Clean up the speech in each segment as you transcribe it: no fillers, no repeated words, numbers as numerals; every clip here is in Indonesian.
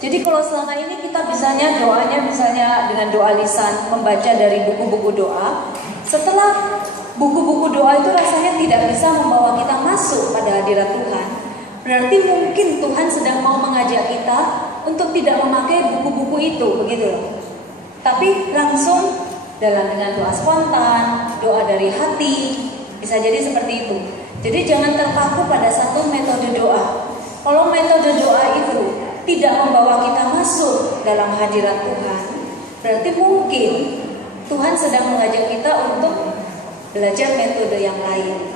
Jadi kalau selama ini kita doanya misalnya dengan doa lisan, membaca dari buku-buku doa. Setelah buku-buku doa itu rasanya tidak bisa membawa kita masuk pada hadirat Tuhan, berarti mungkin Tuhan sedang mau mengajak kita untuk tidak memakai buku-buku itu, begitu loh. Tapi langsung dengan doa spontan, doa dari hati, bisa jadi seperti itu. Jadi jangan terpaku pada satu metode doa. Kalau metode doa itu tidak membawa kita masuk dalam hadirat Tuhan, berarti mungkin Tuhan sedang mengajak kita untuk belajar metode yang lain.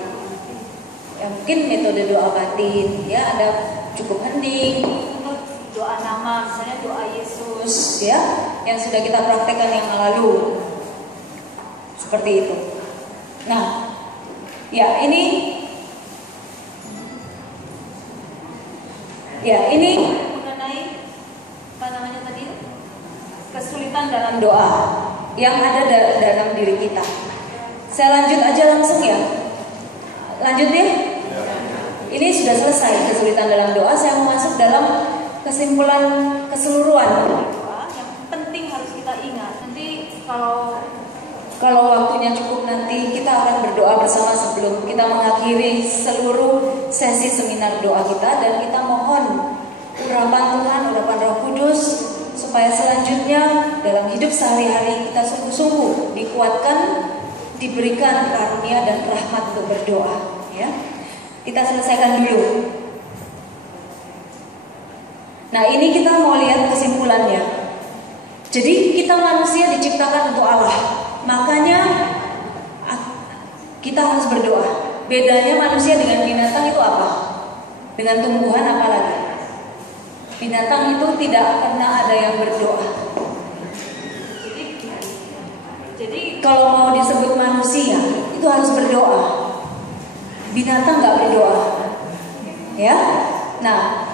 Ya, mungkin metode doa batin, ya ada cukup hening, doa nama, misalnya doa Yesus, ya, yang sudah kita praktekkan yang lalu, seperti itu. Nah, ya ini mengenai apa namanya tadi, kesulitan dalam doa yang ada dalam diri kita. Saya lanjut aja langsung ya. Lanjut deh. Ini sudah selesai kesulitan dalam doa. Saya mau masuk dalam kesimpulan keseluruhan doa yang penting harus kita ingat. Nanti kalau waktunya cukup, nanti kita akan berdoa bersama sebelum kita mengakhiri seluruh sesi seminar doa kita, dan kita mohon urapan Tuhan, urapan Roh Kudus, supaya selanjutnya dalam hidup sehari-hari kita sungguh-sungguh dikuatkan, diberikan karunia dan rahmat untuk berdoa, ya. Kita selesaikan dulu. Nah, ini kita mau lihat kesimpulannya. Jadi kita manusia diciptakan untuk Allah, makanya kita harus berdoa. Bedanya manusia dengan binatang itu apa? Dengan tumbuhan apa lagi? Binatang itu tidak pernah ada yang berdoa. Jadi kalau mau disebut manusia itu harus berdoa. Binatang nggak berdoa, ya. Nah,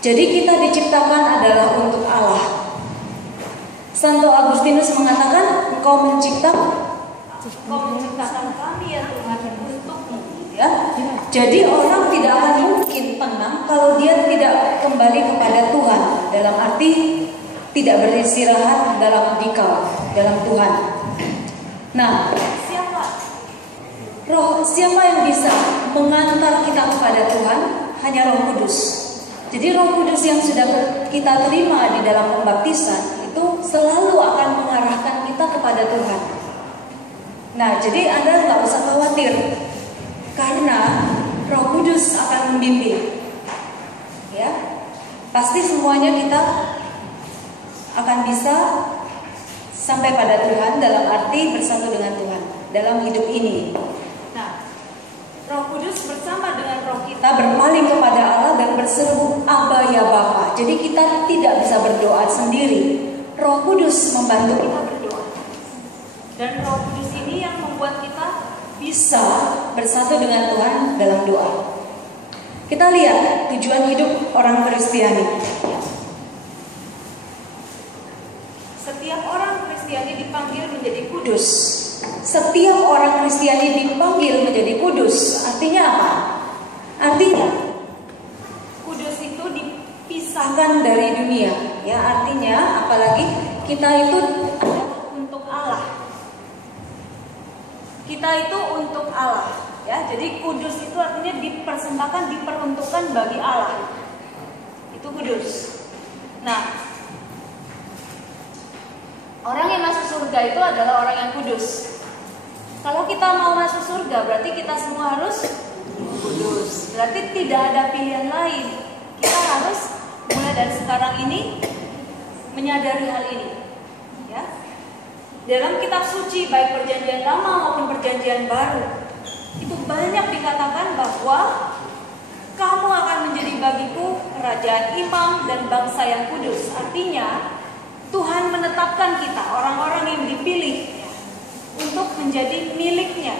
jadi kita diciptakan adalah untuk Allah. Santo Agustinus mengatakan, Engkau menciptakan kami ya Tuhan untukmu, ya. Jadi orang tidak akan mungkin tenang kalau dia tidak kembali kepada Tuhan. Dalam arti tidak beristirahat dalam dikau, dalam Tuhan. Nah, siapa yang bisa mengantar kita kepada Tuhan? Hanya Roh Kudus. Jadi Roh Kudus yang sudah kita terima di dalam pembaptisan itu selalu akan mengarahkan kita kepada Tuhan. Nah, jadi Anda nggak usah khawatir, karena Roh Kudus akan membimbing. Ya, pasti semuanya kita akan bisa sampai pada Tuhan, dalam arti bersatu dengan Tuhan dalam hidup ini. Nah, Roh Kudus bersama dengan roh kita berpaling kepada Allah dan berseru, Aba ya Bapa. Jadi kita tidak bisa berdoa sendiri. Roh Kudus membantu kita berdoa. Dan Roh Kudus ini yang membuat kita bisa bersatu dengan Tuhan dalam doa. Kita lihat tujuan hidup orang Kristiani. Setiap orang Kristiani dipanggil menjadi kudus. Setiap orang Kristiani dipanggil menjadi kudus. Artinya apa? Artinya kudus itu dipisahkan dari dunia. Ya, artinya apalagi kita itu untuk Allah. Kita itu untuk Allah. Ya, jadi kudus itu artinya dipersembahkan, diperuntukkan bagi Allah. Itu kudus. Nah, orang yang masuk surga itu adalah orang yang kudus. Kalau kita mau masuk surga, berarti kita semua harus kudus. Berarti tidak ada pilihan lain. Kita harus mulai dari sekarang ini menyadari hal ini. Ya. Dalam kitab suci, baik perjanjian lama maupun perjanjian baru, itu banyak dikatakan bahwa kamu akan menjadi bagiku kerajaan imam dan bangsa yang kudus. Artinya Tuhan menetapkan kita, orang-orang yang dipilih, untuk menjadi miliknya.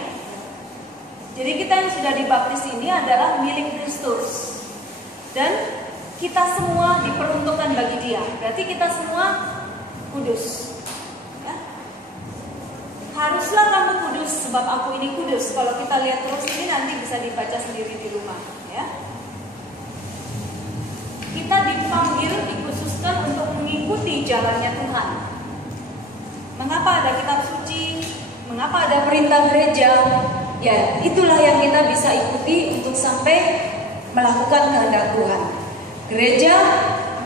Jadi kita yang sudah dibaptis ini adalah milik Kristus. Dan kita semua diperuntukkan bagi Dia. Berarti kita semua kudus. Ya? Haruslah kamu kudus sebab aku ini kudus. Kalau kita lihat terus ini nanti bisa dibaca sendiri di rumah. Ya? Kita dipanggil, dikhususkan untuk mengikuti jalannya Tuhan. Mengapa ada kitab suci? Mengapa ada perintah gereja? Ya, itulah yang kita bisa ikuti untuk sampai melakukan kehendak Tuhan. Gereja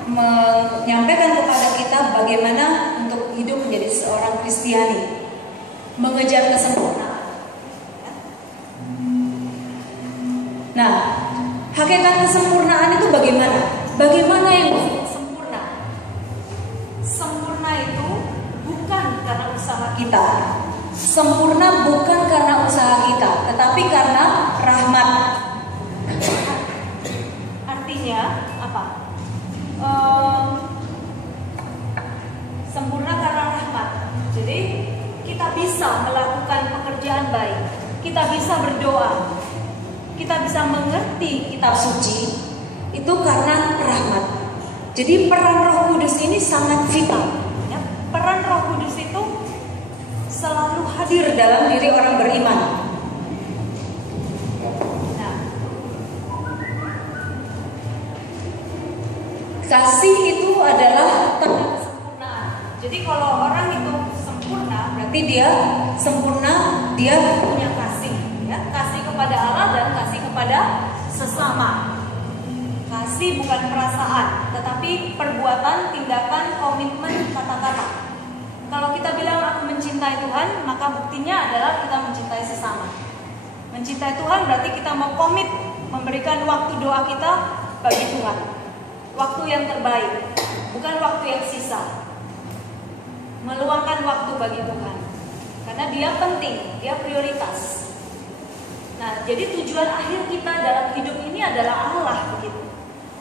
menyampaikan kepada kita bagaimana untuk hidup menjadi seorang Kristiani, mengejar kesempurnaan. Nah, hakikat kesempurnaan itu bagaimana? Bagaimana yang sempurna? Sempurna itu bukan karena usaha kita. Sempurna bukan karena usaha kita, tetapi karena rahmat. Artinya apa? Sempurna karena rahmat. Jadi kita bisa melakukan pekerjaan baik, kita bisa berdoa, kita bisa mengerti kitab suci, itu karena rahmat. Jadi peran Roh Kudus ini sangat vital. Ya, peran Roh Kudus itu selalu hadir dalam diri orang beriman. Nah, kasih itu adalah tanda kesempurnaan. Jadi kalau orang itu sempurna, berarti dia sempurna, dia punya kasih, ya, kasih kepada Allah dan kasih kepada sesama. Kasih bukan perasaan, tetapi perbuatan, tindakan, komitmen, kata-kata. Kalau kita bilang aku mencintai Tuhan, maka buktinya adalah kita mencintai sesama. Mencintai Tuhan berarti kita mau komit memberikan waktu doa kita bagi Tuhan. Waktu yang terbaik, bukan waktu yang sisa. Meluangkan waktu bagi Tuhan. Karena dia penting, dia prioritas. Nah, jadi tujuan akhir kita dalam hidup ini adalah Allah, begitu.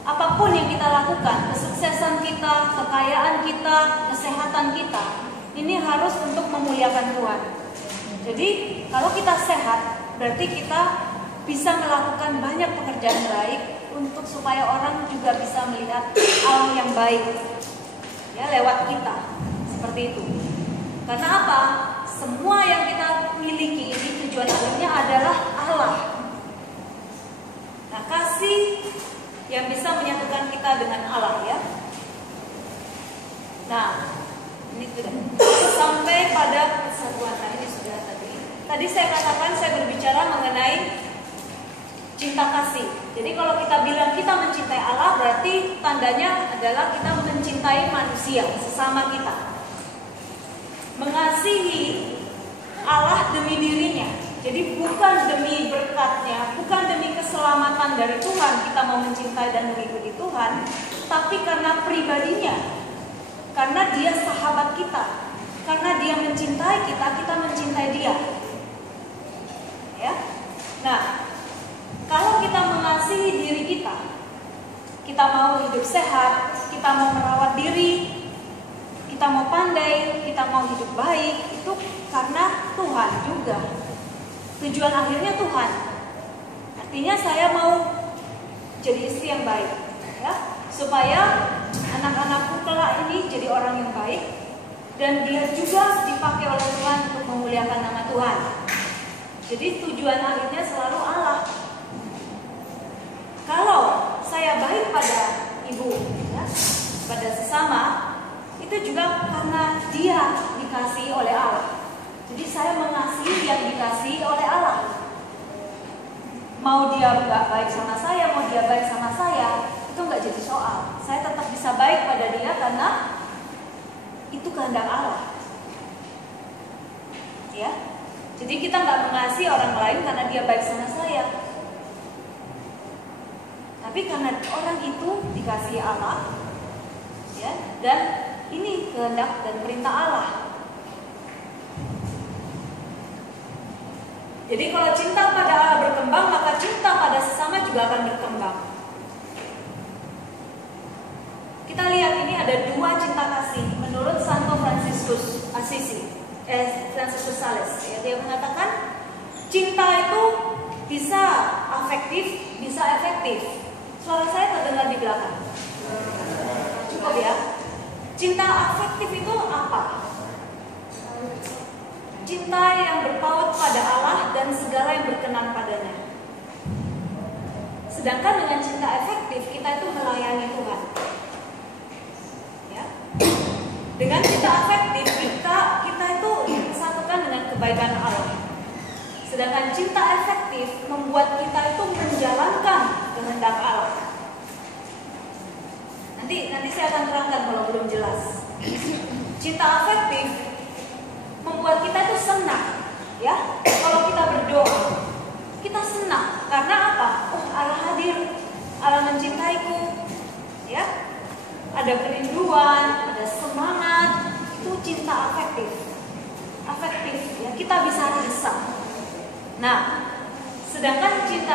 Apapun yang kita lakukan, kesuksesan kita, kekayaan kita, kesehatan kita, ini harus untuk memuliakan Tuhan. Jadi kalau kita sehat, berarti kita bisa melakukan banyak pekerjaan baik untuk supaya orang juga bisa melihat Allah yang baik, ya, lewat kita, seperti itu. Karena apa? Semua yang kita miliki ini tujuan akhirnya adalah Allah. Nah, kasih yang bisa menyatukan kita dengan Allah, ya. Nah, ini sudah sampai pada persatuan. Nah, ini sudah tadi. Tadi saya katakan, saya berbicara mengenai cinta kasih. Jadi kalau kita bilang kita mencintai Allah, berarti tandanya adalah kita mencintai manusia, sesama kita. Mengasihi Allah demi dirinya. Jadi bukan demi berkatnya, bukan demi keselamatan dari Tuhan kita mau mencintai dan mengikuti Tuhan, tapi karena pribadinya. Karena dia sahabat kita, karena dia mencintai kita, kita mencintai dia. Ya. Nah, kalau kita mengasihi diri kita mau hidup sehat, kita mau merawat diri, kita mau pandai, kita mau hidup baik, itu karena Tuhan juga. Tujuan akhirnya Tuhan. Artinya saya mau jadi istri yang baik, ya, supaya anak-anakku kelak ini jadi orang yang baik, dan dia juga dipakai oleh Tuhan untuk memuliakan nama Tuhan. Jadi tujuan akhirnya selalu Allah. Kalau saya baik pada ibu, ya, pada sesama, itu juga karena dia dikasihi oleh Allah. Jadi saya mengasihi yang dikasihi oleh Allah. Mau dia nggak baik sama saya, mau dia baik sama saya, itu nggak jadi soal. Saya tetap bisa baik pada dia karena itu kehendak Allah. Ya, jadi kita nggak mengasihi orang lain karena dia baik sama saya, tapi karena orang itu dikasihi Allah, ya, dan ini kehendak dan perintah Allah. Jadi kalau cinta pada Allah berkembang, maka cinta pada sesama juga akan berkembang. Kita lihat ini ada dua cinta kasih menurut Santo Fransiskus Assisi, Fransiskus Sales. Ya, dia mengatakan cinta itu bisa afektif, bisa efektif. Suara saya terdengar di belakang. Cukup ya. Cinta afektif itu apa? Cinta yang berpaut pada Allah dan segala yang berkenan padanya. Sedangkan dengan cinta efektif, kita itu melayani Tuhan. Ya. Cinta afektif kita itu disatukan dengan kebaikan Allah. Sedangkan cinta efektif membuat kita itu menjalankan kehendak Allah. Nanti saya akan terangkan kalau belum jelas. Cinta afektif membuat kita itu senang, ya. Kalau kita berdoa, kita senang karena apa? Oh, Allah hadir, Allah mencintaiku, ya. Ada kerinduan, ada semangat, itu cinta afektif. Afektif, ya. Kita bisa rasa. Nah, sedangkan cinta